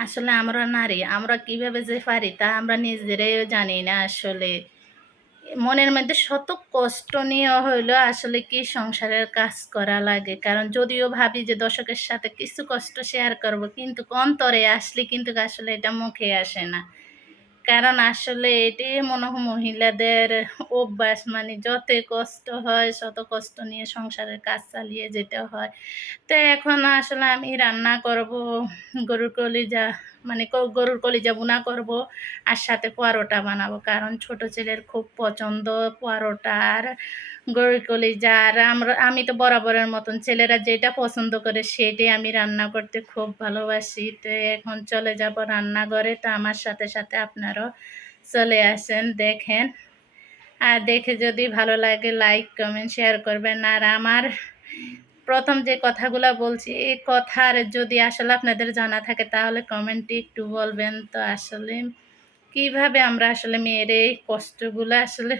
আসলে আমরা নারী, আমরা কীভাবে যে পারি তা আমরা নিজেরাই জানি না আসলে। মনের মধ্যে শত কষ্ট নিয়ে হইল আসলে কি সংসারের কাজ করা লাগে? কারণ যদিও ভাবি যে দর্শকের সাথে কিছু কষ্ট শেয়ার করব, কিন্তু অন্তরে আসলে কিন্তু আসলে এটা মুখে আসে না। কারণ আসলে এটি মনে হয় মহিলাদের অভ্যাস মানে যত কষ্ট হয়, শত কষ্ট নিয়ে সংসারের কাজ চালিয়ে যেতে হয়। তো এখন আসলে আমি রান্না করব গরুর কলিজা মানে গরুর কলিজা বুনা করব আর সাথে পরোটা বানাবো। কারণ ছোট ছেলের খুব পছন্দ পরোটা আর গরুর কলিজা। আর আমরা আমি তো বরাবরের মতন ছেলেরা যেটা পছন্দ করে সেটাই আমি রান্না করতে খুব ভালোবাসি। তো এখন চলে যাব রান্নাঘরে। তো আমার সাথে সাথে আপনারাও চলে আসেন, দেখেন। আর দেখে যদি ভালো লাগে লাইক কমেন্ট শেয়ার করবেন। আর আমার প্রথম যে কথাগুলো বলছি এই কথার যদি আসলে আপনাদের জানা থাকে, তাহলে কমেন্টে একটু বলবেন। তো আসলে কীভাবে আমরা আসলে মেয়ের এই কষ্টগুলো আসলে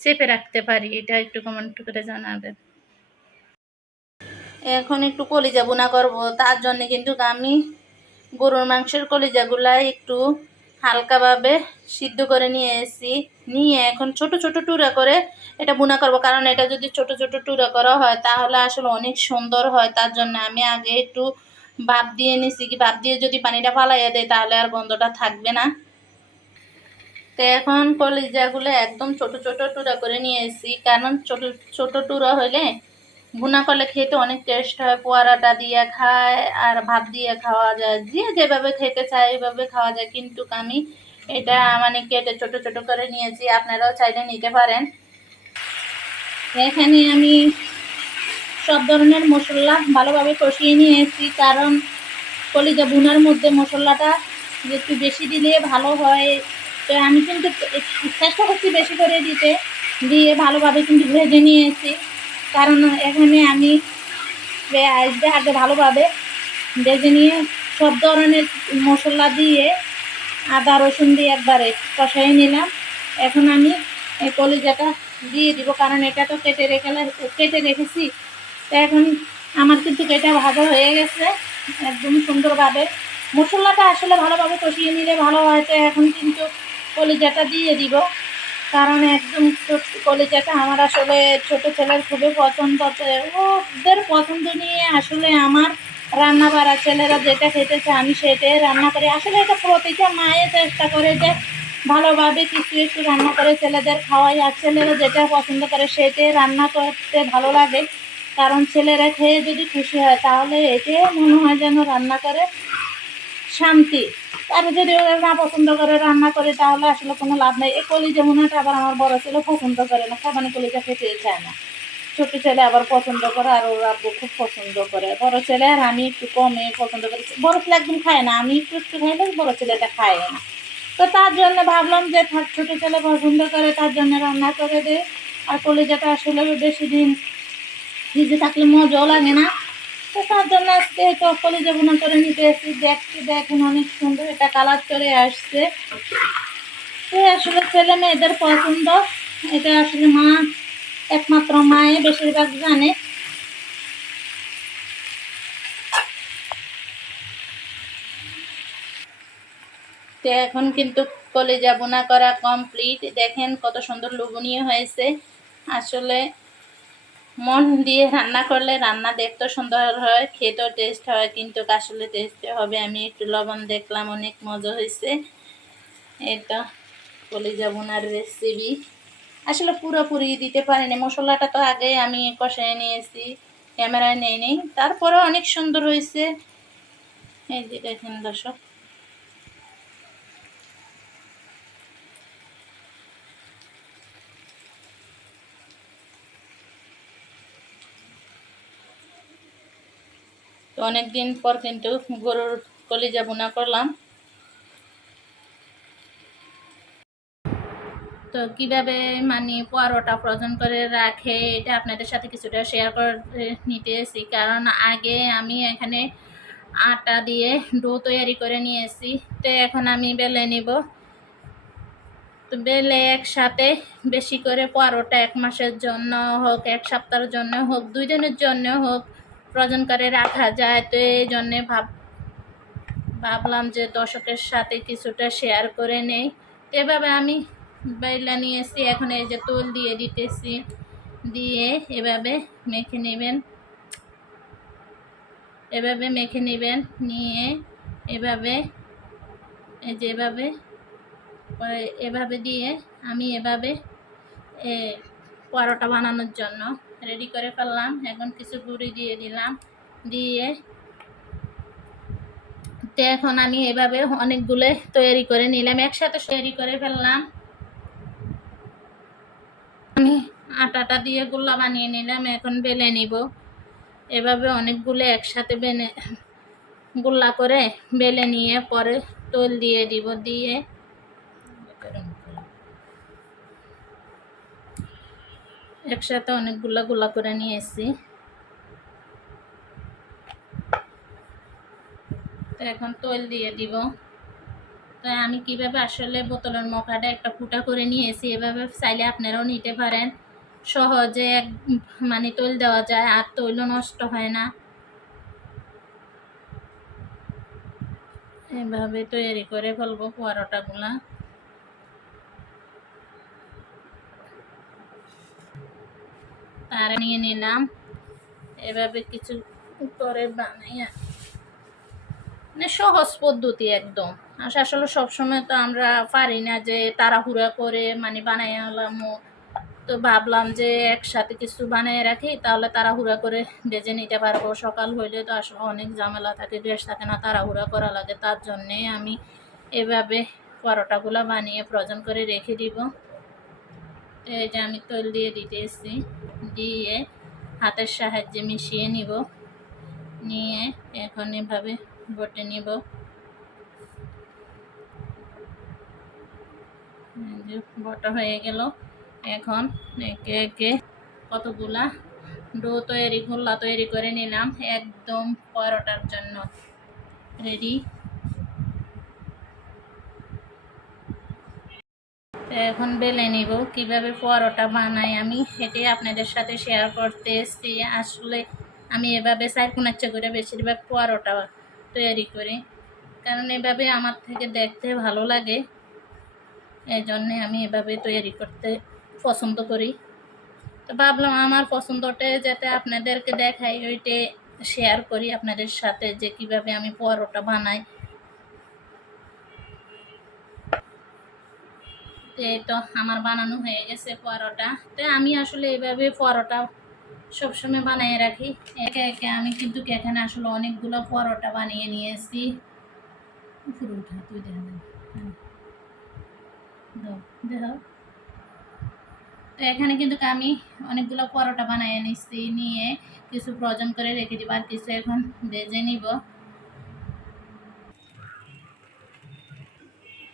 চেপে রাখতে পারি, এটা একটু কমেন্ট করে জানাবেন। এখন একটু কলিজা বোনা করব, তার জন্য কিন্তু আমি গরুর মাংসের কলিজাগুলা একটু হালকাভাবে সিদ্ধ করে নিয়ে এসেছি নিয়ে এখন ছোট ছোট টুকরা করে এটা বোনা করব। কারণ এটা যদি ছোট ছোট টুকরা করা হয়, তাহলে আসলে অনেক সুন্দর হয়। তার জন্য আমি আগে একটু ভাপ দিয়ে নিছি। কি ভাপ দিয়ে যদি পানিটা ফালাইয়া দেয়, তাহলে আর গন্ধটা থাকবে না। তো এখন কলিজাগুলো একদম ছোট ছোট টুকরা করে নিয়ে এসেছি কারণ ছোট ছোট টুকরা হলে ভুনা করলে খেতে অনেক টেস্ট হয়, পোয়ারাটা দিয়ে খায় আর ভাত দিয়ে খাওয়া যায়। যে যেভাবে খেতে চায় এইভাবে খাওয়া যায়। কিন্তু আমি এটা মানে কেটে ছোট ছোট করে নিয়েছি। আপনারাও চাইলে নিতে পারেন। এখানে আমি সব ধরনের মশলা ভালোভাবে কষিয়ে নিয়েছি। কারণ কলিজা ভুনার মধ্যে মশলাটা একটু বেশি দিলে ভালো হয়, তো আমি কিন্তু চেষ্টা করছি বেশি করে দিতে। দিয়ে ভালোভাবে কিন্তু ভেজে নিয়েছি। কারণ এখানে আমি পেঁয়াজটা আগে ভালোভাবে ভেজে নিয়ে সব ধরনের মশলা দিয়ে আদা, রসুন দিয়ে একবারে কষাই নিলাম। এখন আমি এই কলিজাটা দিয়ে দিব, কারণ এটা তো কেটে রেখে কেটে রেখেছি। তো এখন আমার কিন্তু এটা ভাজা হয়ে গেছে একদম সুন্দরভাবে। মশলাটা আসলে ভালোভাবে কষিয়ে নিলে ভালো হয়, তো এখন কিন্তু কলিজাটা দিয়ে দিব। কারণ একদম কলিজাটা আমার আসলে ছোট ছেলের খুবই পছন্দ। ওদের পছন্দ নিয়ে আসলে আমার রান্না বাড়া ছেলেরা যেটা খেতে চায় আমি সেটাই রান্না করি। আসলে এটা প্রতিটা মায়ের চেষ্টা করে যে ভালোভাবে কিছু একটু রান্না করে ছেলেদের খাওয়াই, আর ছেলেরা যেটা পছন্দ করে সেটাই রান্না করতে ভালো লাগে। কারণ ছেলেরা খেয়ে যদি খুশি হয়, তাহলে এটাই মনে হয় যেন রান্না করে শান্তি। আর যদি ওরা না পছন্দ করে, রান্না করে, তাহলে আসলে কোনো লাভ নেই। এই কলিজা মনেটা আবার আমার বড় ছেলে পছন্দ করে না। খাবানি কলিজা খেতে চায় না। ছোট ছেলে আবার পছন্দ করে, আর ওর আব্বু খুব পছন্দ করে। বড় ছেলে আর আমি একটু কমে পছন্দ করি। বড় ছেলে একদম খায় না। আমি একটু একটু খাইলে বড় ছেলেটা খায় না। তো তার জন্য ভাবলাম যে থাক, ছোট ছেলে পছন্দ করে, তার জন্য রান্না করে দে আর কলিজাটা আসলে বেশি দিন ভিজে থাকলে মজাও লাগে না। তো তার জন্য আজকে তো কলিজা বোনা করে নিতে এসেছি। দেখছি দেখেন, অনেক সুন্দর এটা কালার চলে আসছে। তো আসলে ছেলে মেয়েদের পছন্দ। এটা আসলে মা একমাত্র মায়ে বেশিরভাগ জানে। তো এখন কিন্তু কলিজা বোনা করা কমপ্লিট দেখেন কত সুন্দর লোভনীয় হয়েছে। আসলে মন দিয়ে রান্না করলে রান্না দেখতে সুন্দর হয়, খেতেও টেস্ট হয়, কিন্তু আসলে টেস্ট হবে। আমি একটু লবণ দেখলাম, অনেক মজা হয়েছে। এটা কলিজা বোনার রেসিপি আসলে পুরোপুরি দিতে পারিনি। মশলাটা তো আগে আমি কষায় নিয়েছি ক্যামেরায় নেই নেই তারপরে অনেক সুন্দর হয়েছে। এই যে দেখেন দর্শক তো অনেক দিন পর কিন্তু গরুর কলিজা বোনা করলাম। তো কীভাবে মানে পরোটা ফ্রোজেন করে রাখে, এটা আপনাদের সাথে কিছুটা শেয়ার করে নিতে এসেছি। কারণ আগে আমি এখানে আটা দিয়ে ডো তৈরি করে নিয়েছি। তো এখন আমি বেলে নিব। তো বেলে একসাথে বেশি করে পরোটা এক মাসের জন্য হোক, এক সপ্তাহের জন্য হোক, দুই দিনের জন্য হোক ফ্রোজেন করে রাখা যায় তো এই জন্যে ভাব, ভাবলাম যে দর্শকের সাথে কিছুটা শেয়ার করে নেই। এভাবে আমি বাইলা নিয়েছি, এখন এই যে তোল দিয়ে দিতেছি, দিয়ে এভাবে মেখে নেবেন। এভাবে মেখে নেবেন, নিয়ে এভাবে, এই যে এভাবে এভাবে দিয়ে আমি এভাবে পরোটা বানানোর জন্য রেডি করে ফেললাম। এখন কিছু গুঁড়ি দিয়ে দিলাম। দিয়ে তো এখন আমি এভাবে অনেকগুলো তৈরি করে নিলাম। একসাথে তৈরি করে ফেললাম। আমি আটাটা দিয়ে গোল্লা বানিয়ে নিলাম। এখন বেলে নিব। এভাবে অনেকগুলো একসাথে বেনে, গোল্লা করে বেলে নিয়ে পরে তৈল দিয়ে দিব। দিয়ে একসাথে অনেকগুলা গোলা করে নিয়ে এসেছি তো এখন তৈল দিয়ে দিব। তো আমি কীভাবে আসলে বোতলের মকাটা একটা ফুটা করে নিয়েছি, এভাবে চাইলে আপনারাও নিতে পারেন। সহজে এক মানে তৈল দেওয়া যায়, আর তৈলও নষ্ট হয় না। এভাবে তৈরি করে ফেলব পরোটাগুলা। তার নিয়ে নিলাম। এভাবে কিছু করে বানাইয়া। মানে সহজ পদ্ধতি একদম। আর আসলে সবসময় তো আমরা পারি না যে তাড়াহুড়া করে মানে বানাই আনলাম তো ভাবলাম যে একসাথে কিছু বানিয়ে রাখি, তাহলে তাড়াহুড়া করে বেজে নিতে পারব। সকাল হইলে তো আসলে অনেক ঝামেলা থাকে গ্যাস থাকে না তাড়াহুড়া করা লাগে। তার জন্যে আমি এভাবে পরোটাগুলো বানিয়ে প্রজন করে রেখে দিব। এই যে আমি তৈল দিয়ে দিতেছি। দিয়ে হাতের সাহায্যে মিশিয়ে নিব। নিয়ে এখন এভাবে বটে নিব। বটা হয়ে গেল। এখন একে একে কতগুলা ডো তৈরি, গোল্লা তৈরি করে নিলাম একদম পরোটার জন্য। রেডি? এখন বেলে নিব। কীভাবে পরোটা বানাই আমি সেটাই আপনাদের সাথে শেয়ার করতে এসেছি। আসলে আমি এভাবে চার কোনাচ্ছে করে বেশিরভাগ পরোটা তৈরি করি। কারণ এভাবে আমার থেকে দেখতে ভালো লাগে। এই জন্যে আমি এভাবে তৈরি করতে পছন্দ করি। তো ভাবলাম আমার পছন্দটা যাতে আপনাদেরকে দেখাই, ওইটে শেয়ার করি আপনাদের সাথে যে কীভাবে আমি পরোটা বানাই। তো আমার বানানো হয়ে গেছে পরোটা। তো আমি আসলে এভাবে পরোটা সবসময় বানিয়ে রাখি। একে একে আমি কিন্তু এখানে আসলে অনেকগুলো পরোটা বানিয়ে নিয়েছি। উপরে উঠা, তুই দেখা হ্যাঁ। তো এখানে কিন্তু আমি অনেকগুলো পরোটা বানিয়ে নিচ্ছি নিয়ে কিছু প্রয়োজন করে রেখে দিব আর কিছু এখন ভেজে নিব।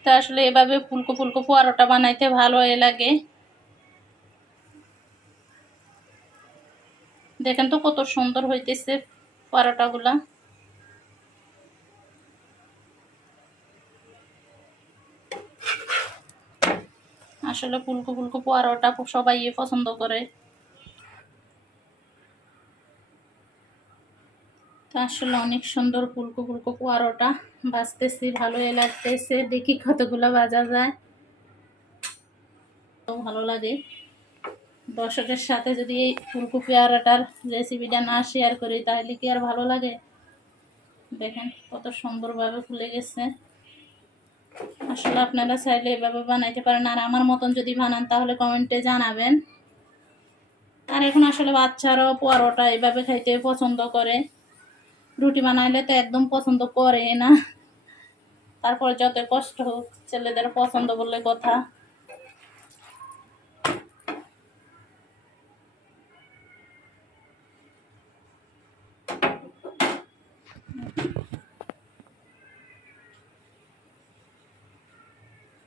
তো আসলে এভাবে ফুলকো ফুলকো পরোটা বানাইতে ভালো এ লাগে। দেখেন তো কত সুন্দর হইতেছে পরোটাগুলা। আসলে ফুলকো ফুলকো পরোটা সবাই পছন্দ করে। আসলে অনেক সুন্দর ফুলকো ফুলকো পরোটা। বাজতেছি, ভালোই লাগতেছে। দেখি কতগুলো বাজা যায়। তো ভালো লাগে। দর্শকের সাথে যদি এই ফুলকো পেয়ারাটার রেসিপিটা না শেয়ার করি, তাহলে কি আর ভালো লাগে? দেখেন কত সুন্দরভাবে ফুলে গেছে। আসলে আপনারা চাইলে এভাবে বানাইতে পারেন। আর আমার মতন যদি বানান, তাহলে কমেন্টে জানাবেন। আর এখন আসলে বাচ্চারাও পরোটা এভাবে খাইতে পছন্দ করে। রুটি বানাইলে তো একদম পছন্দ করে না। তারপর যত কষ্ট হোক ছেলেদের পছন্দ বললে কথা।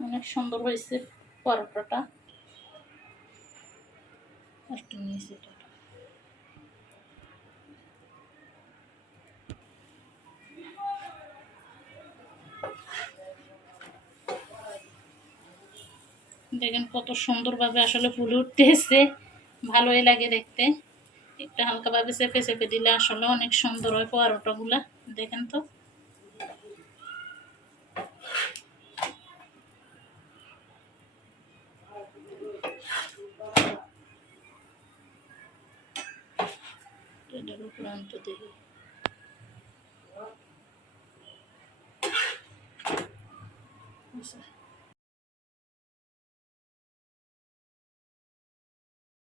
অনেক সুন্দর হয়েছে পরোটাটা। একটু নিয়েছি দেখেন কত সুন্দরভাবে আসলে ফুল উঠতেছে। ভালোই লাগে দেখতে। একটু হালকাভাবে চেপে চেপে দিলে আসলে অনেক সুন্দর হয় পোয়ারোটাগুলা দেখেন তো। উপরান্ত দেখি।